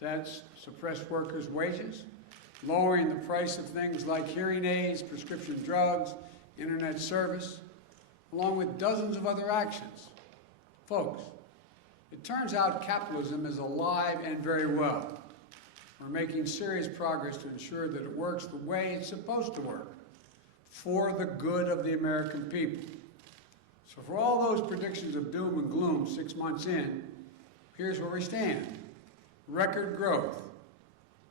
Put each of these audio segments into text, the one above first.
That's suppressed workers' wages, lowering the price of things like hearing aids, prescription drugs, internet service, along with dozens of other actions. Folks, it turns out capitalism is alive and very well. We're making serious progress to ensure that it works the way it's supposed to work, for the good of the American people. So for all those predictions of doom and gloom 6 months in, here's where we stand. Record growth,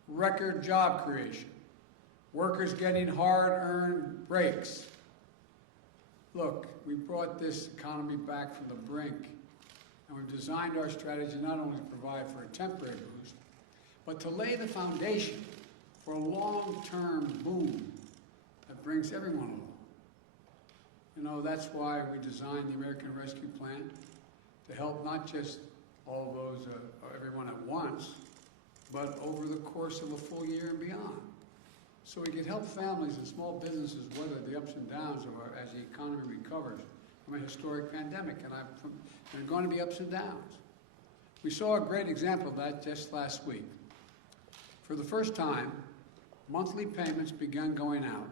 record job creation, workers getting hard-earned breaks. Look, we brought this economy back from the brink, and we've designed our strategy not only to provide for a temporary boost, but to lay the foundation for a long-term boom that brings everyone along. You know, that's why we designed the American Rescue Plan, to help not just all of those, everyone at once, but over the course of a full year and beyond. So we can help families and small businesses weather the ups and downs of as the economy recovers from a historic pandemic, and there are going to be ups and downs. We saw a great example of that just last week. For the first time, monthly payments began going out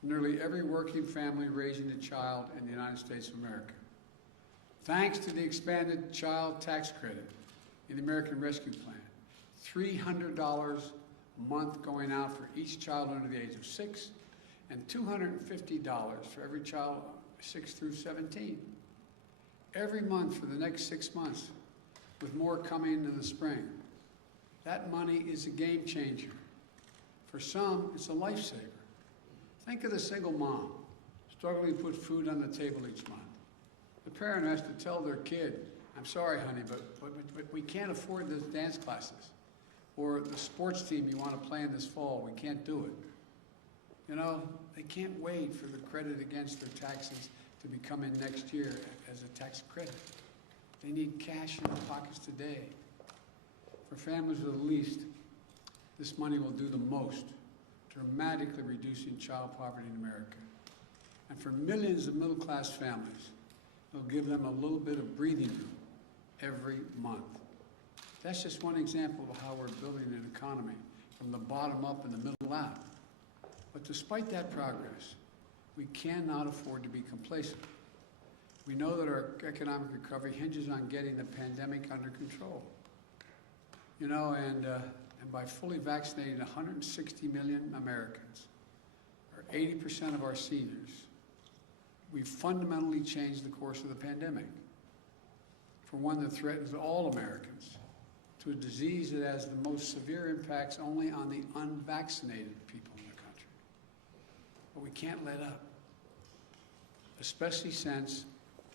to nearly every working family raising a child in the United States of America. Thanks to the expanded child tax credit in the American Rescue Plan, $300 a month going out for each child under the age of 6, and $250 for every child 6 through 17. Every month for the next 6 months, with more coming in the spring. That money is a game changer. For some, it's a lifesaver. Think of the single mom struggling to put food on the table each month. The parent has to tell their kid, I'm sorry, honey, but we can't afford those dance classes. Or the sports team you want to play in this fall, we can't do it. You know, they can't wait for the credit against their taxes to be come in next year as a tax credit. They need cash in their pockets today. For families with the least, this money will do the most, dramatically reducing child poverty in America. And for millions of middle-class families, it'll give them a little bit of breathing room every month. That's just one example of how we're building an economy from the bottom up and the middle out. But despite that progress, we cannot afford to be complacent. We know that our economic recovery hinges on getting the pandemic under control. You know, and by fully vaccinating 160 million Americans, or 80% of our seniors, we've fundamentally changed the course of the pandemic from one that threatens all Americans to a disease that has the most severe impacts only on the unvaccinated people in the country. But we can't let up, especially since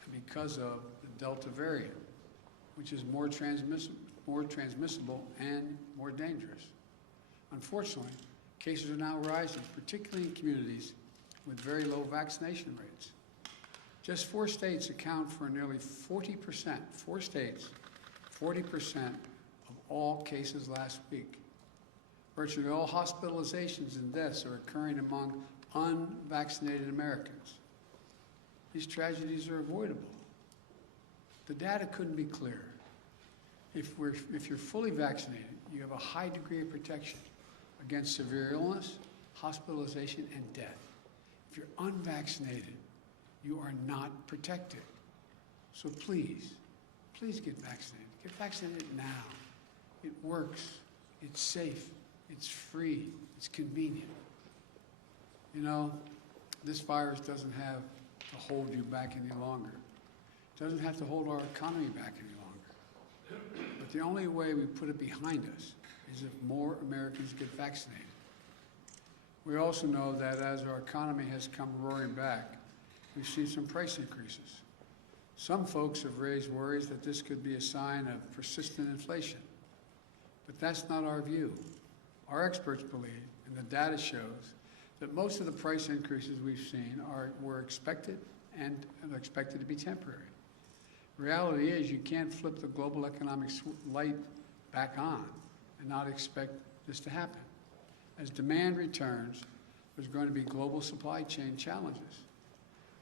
and because of the Delta variant, which is more transmissible and more dangerous. Unfortunately, cases are now rising, particularly in communities with very low vaccination rates. Just 4 states account for nearly 40%, 4 states, 40% of all cases last week. Virtually all hospitalizations and deaths are occurring among unvaccinated Americans. These tragedies are avoidable. The data couldn't be clearer. If you're fully vaccinated, you have a high degree of protection against severe illness, hospitalization, and death. If you're unvaccinated, you are not protected. So please, please get vaccinated. Get vaccinated now. It works. It's safe. It's free. It's convenient. You know, this virus doesn't have to hold you back any longer. It doesn't have to hold our economy back any longer. But the only way we put it behind us is if more Americans get vaccinated. We also know that as our economy has come roaring back, we've seen some price increases. Some folks have raised worries that this could be a sign of persistent inflation. But that's not our view. Our experts believe, and the data shows, that most of the price increases we've seen were expected and are expected to be temporary. The reality is you can't flip the global economic light back on and not expect this to happen. As demand returns, there's going to be global supply chain challenges.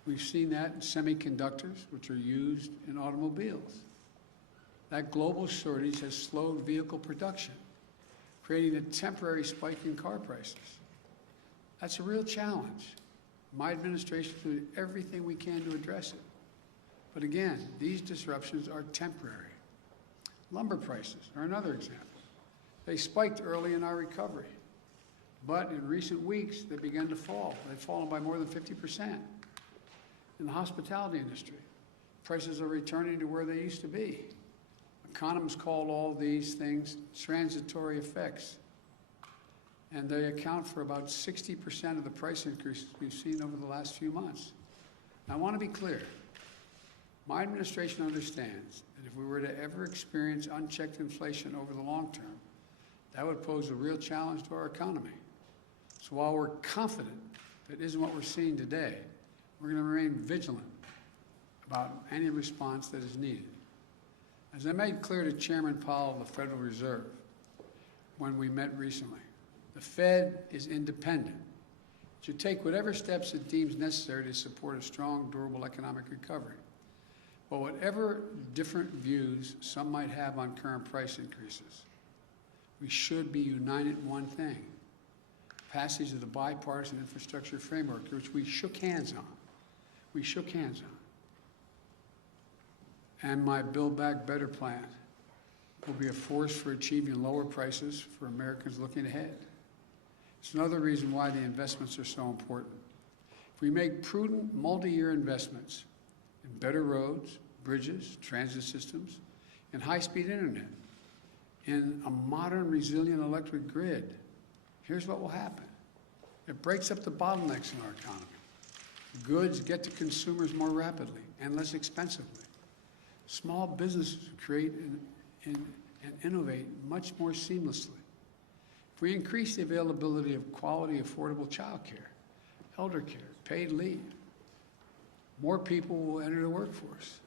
We've seen that in semiconductors, which are used in automobiles. That global shortage has slowed vehicle production creating a temporary spike in car prices. That's a real challenge. My administration will do everything we can to address it. But again, these disruptions are temporary. Lumber prices are another example. They spiked early in our recovery, but in recent weeks, they began to fall. They've fallen by more than 50%. In the hospitality industry, prices are returning to where they used to be. Economists call all these things transitory effects, and they account for about 60% of the price increases we've seen over the last few months. Now, I want to be clear. My administration understands that if we were to ever experience unchecked inflation over the long term, that would pose a real challenge to our economy. So while we're confident that isn't what we're seeing today, we're going to remain vigilant about any response that is needed. As I made clear to Chairman Powell of the Federal Reserve when we met recently, the Fed is independent. It should take whatever steps it deems necessary to support a strong, durable economic recovery. But whatever different views some might have on current price increases, we should be united in one thing: passage of the bipartisan infrastructure framework, which we shook hands on. We shook hands on. And my Build Back Better plan will be a force for achieving lower prices for Americans looking ahead. It's another reason why the investments are so important. If we make prudent multi-year investments in better roads, bridges, transit systems, and high-speed internet, in a modern, resilient electric grid, here's what will happen. It breaks up the bottlenecks in our economy. Goods get to consumers more rapidly and less expensively. Small businesses create and innovate much more seamlessly. If we increase the availability of quality, affordable child care, elder care, paid leave, more people will enter the workforce.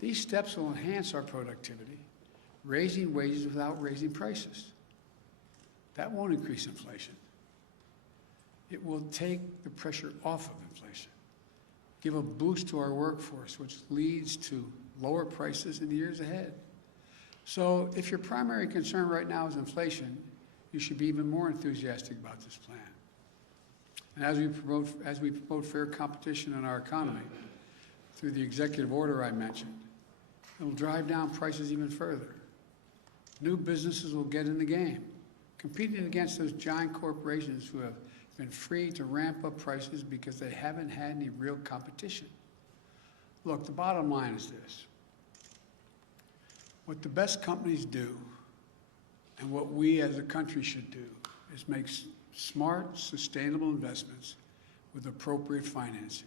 These steps will enhance our productivity, raising wages without raising prices. That won't increase inflation. It will take the pressure off of inflation, give a boost to our workforce, which leads to lower prices in the years ahead. So if your primary concern right now is inflation, you should be even more enthusiastic about this plan. And as we promote fair competition in our economy through the executive order I mentioned, it will drive down prices even further. New businesses will get in the game, competing against those giant corporations who have been free to ramp up prices because they haven't had any real competition. Look, the bottom line is this. What the best companies do, and what we as a country should do, is make smart, sustainable investments with appropriate financing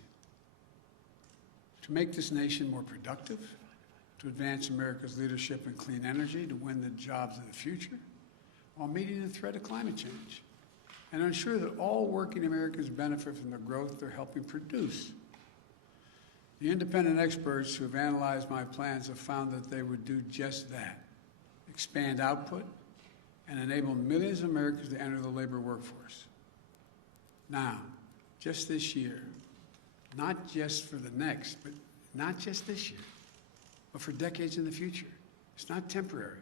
to make this nation more productive, to advance America's leadership in clean energy, to win the jobs of the future, while meeting the threat of climate change, and ensure that all working Americans benefit from the growth they're helping produce. The independent experts who have analyzed my plans have found that they would do just that: expand output and enable millions of Americans to enter the labor workforce. Now, just this year, not just for the next, but not just this year, but for decades in the future. It's not temporary.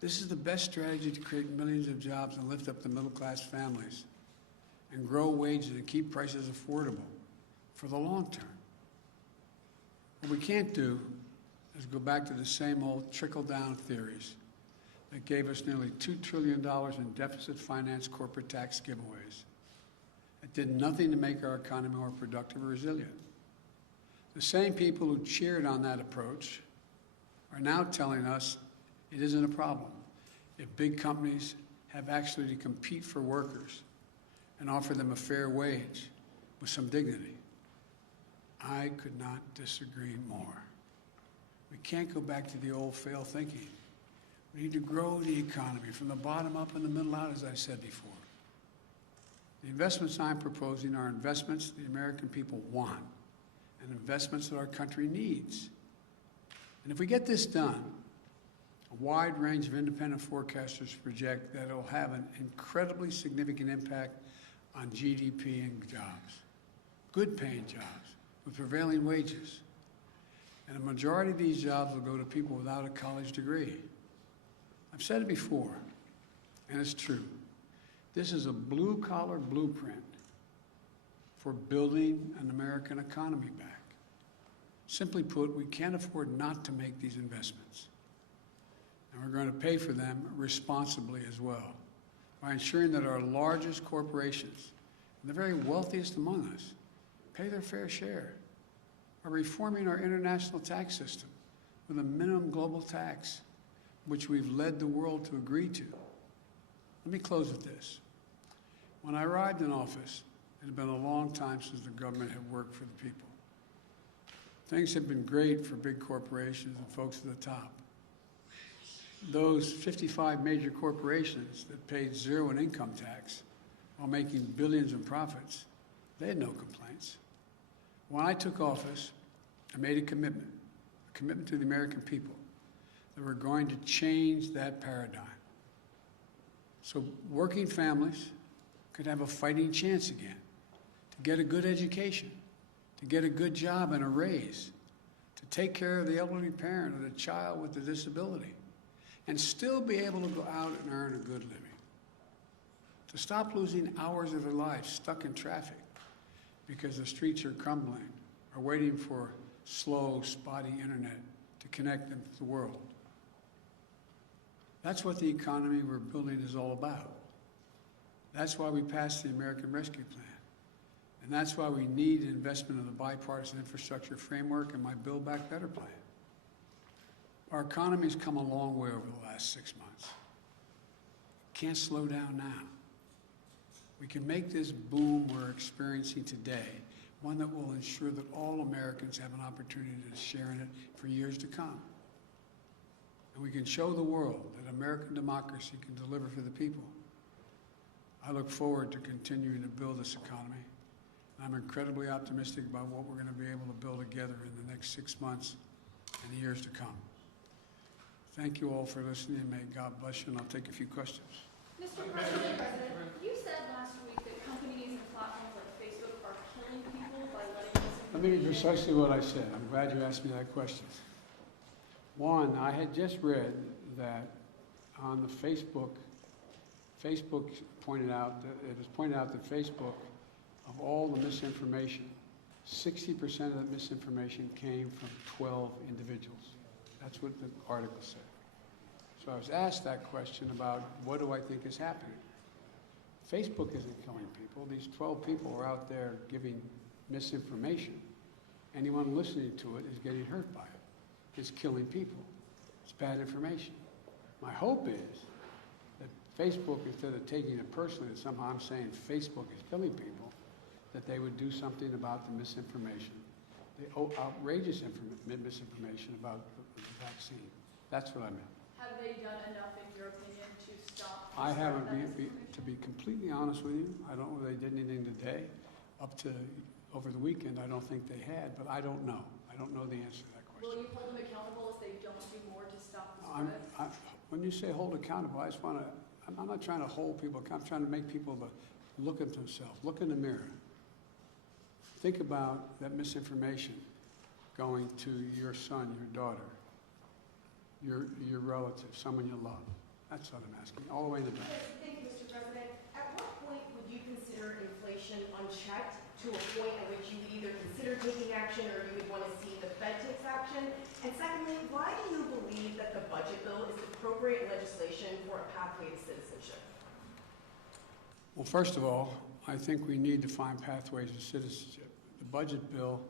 This is the best strategy to create millions of jobs and lift up the middle-class families and grow wages and keep prices affordable for the long term. What we can't do is go back to the same old trickle-down theories that gave us nearly $2 trillion in deficit finance corporate tax giveaways. It did nothing to make our economy more productive or resilient. The same people who cheered on that approach are now telling us it isn't a problem if big companies have actually to compete for workers and offer them a fair wage with some dignity. I could not disagree more. We can't go back to the old failed thinking. We need to grow the economy from the bottom up and the middle out, as I said before. The investments I'm proposing are investments the American people want and investments that our country needs. And if we get this done, a wide range of independent forecasters project that it will have an incredibly significant impact on GDP and jobs, good-paying jobs with prevailing wages. And a majority of these jobs will go to people without a college degree. I've said it before, And it's true. This is a blue-collar blueprint for building an American economy back. Simply put, we can't afford not to make these investments. And we're going to pay for them responsibly as well, by ensuring that our largest corporations, and the very wealthiest among us, pay their fair share, by reforming our international tax system with a minimum global tax, which we've led the world to agree to. Let me close with this. When I arrived in office, it had been a long time since the government had worked for the people. Things had been great for big corporations and folks at the top. Those 55 major corporations that paid zero in income tax while making billions in profits, they had no complaints. When I took office, I made a commitment to the American people, that we're going to change that paradigm. So working families could have a fighting chance again to get a good education, to get a good job and a raise, to take care of the elderly parent or the child with a disability, and still be able to go out and earn a good living. To stop losing hours of their life stuck in traffic because the streets are crumbling or waiting for slow, spotty internet to connect them to the world. That's what the economy we're building is all about. That's why we passed the American Rescue Plan. And that's why we need investment in the bipartisan infrastructure framework and my Build Back Better plan. Our economy's come a long way over the last 6 months. Can't slow down now. We can make this boom we're experiencing today one that will ensure that all Americans have an opportunity to share in it for years to come. And we can show the world that American democracy can deliver for the people. I look forward to continuing to build this economy. I'm incredibly optimistic about what we're going to be able to build together in the next 6 months and the years to come. Thank you all for listening, and may God bless you, and I'll take a few questions. Mr. President, you said last week that companies and platforms like Facebook are killing people by letting misinformation. Let me be precisely what I said. I'm glad you asked me that question. One, I had just read that on the Facebook pointed out that it was pointed out that Facebook, of all the misinformation, 60% of that misinformation came from 12 individuals. That's what the article said. So I was asked that question about what do I think is happening. Facebook isn't killing people. These 12 people are out there giving misinformation. Anyone listening to it is getting hurt by it. It's killing people. It's bad information. My hope is that Facebook, instead of taking it personally that somehow I'm saying Facebook is killing people, that they would do something about the misinformation, the outrageous misinformation about the vaccine. That's what I meant. Have they done enough, in your opinion, to stop? I haven't, to be completely honest with you, I don't know if they did anything today. Up to over the weekend, I don't think they had, but I don't know. I don't know the answer to that question. Will you hold them accountable if they don't do more to stop the spread? When you say hold accountable, I just want to, I'm not trying to hold people accountable. I'm trying to make people look at themselves, look in the mirror. Think about that misinformation going to your son, your daughter, your relative, someone you love. That's what I'm asking, all the way in the back. Thank you, Mr. President. At what point would you consider inflation unchecked to a point at which you would either consider taking action or you would want to see the Fed takes action? And secondly, why do you believe that the budget bill is appropriate legislation for a pathway to citizenship? Well, first of all, I think we need to find pathways to citizenship. The budget bill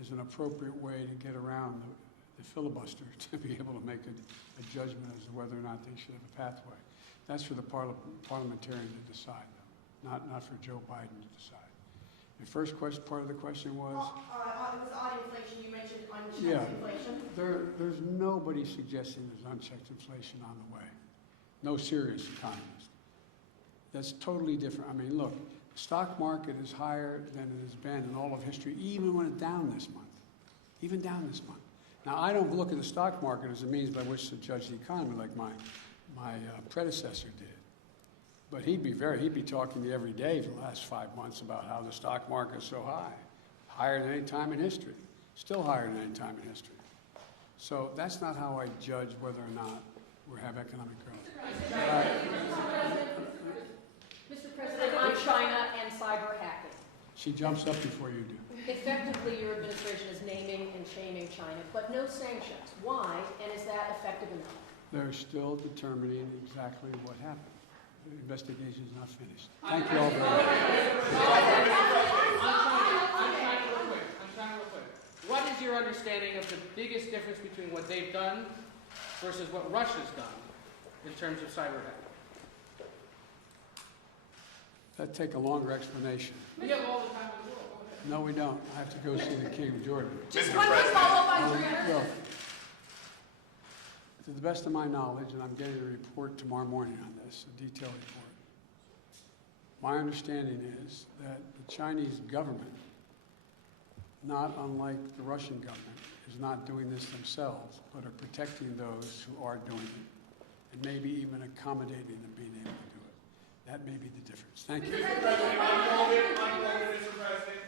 is an appropriate way to get around the filibuster to be able to make a judgment as to whether or not they should have a pathway. That's for the parliamentarian to decide, though, not for Joe Biden to decide. The first part of the question was? It was on inflation. You mentioned unchecked inflation. There's nobody suggesting there's unchecked inflation on the way. No serious economist. That's totally different. I mean, look, the stock market is higher than it has been in all of history, even when it's down this month. Even down this month. Now, I don't look at the stock market as a means by which to judge the economy like my predecessor did. But he'd be talking to me every day for the last 5 months about how the stock market is so high, higher than any time in history, still higher than any time in history. So that's not how I judge whether or not we have economic growth. She jumps up before you do. Effectively, your administration is naming and shaming China, but no sanctions. Why, and is that effective enough? They're still determining exactly what happened. The investigation is not finished. Thank you all very much. I'm trying real quick. What is your understanding of the biggest difference between what they've done versus what Russia's done in terms of cyber attack? That'd take a longer explanation. We have all the time in the world. Go ahead. No, we don't. I have to go see the King of Jordan. Just one quick follow-up on Well, Dreamer. to the best of my knowledge, and I'm getting a report tomorrow morning on this, a detailed report, my understanding is that the Chinese government, not unlike the Russian government, is not doing this themselves, but are protecting those who are doing it, and maybe even accommodating them being able to do it. That may be the difference. Thank you. Mr. President, I'm quoted, Mr. President.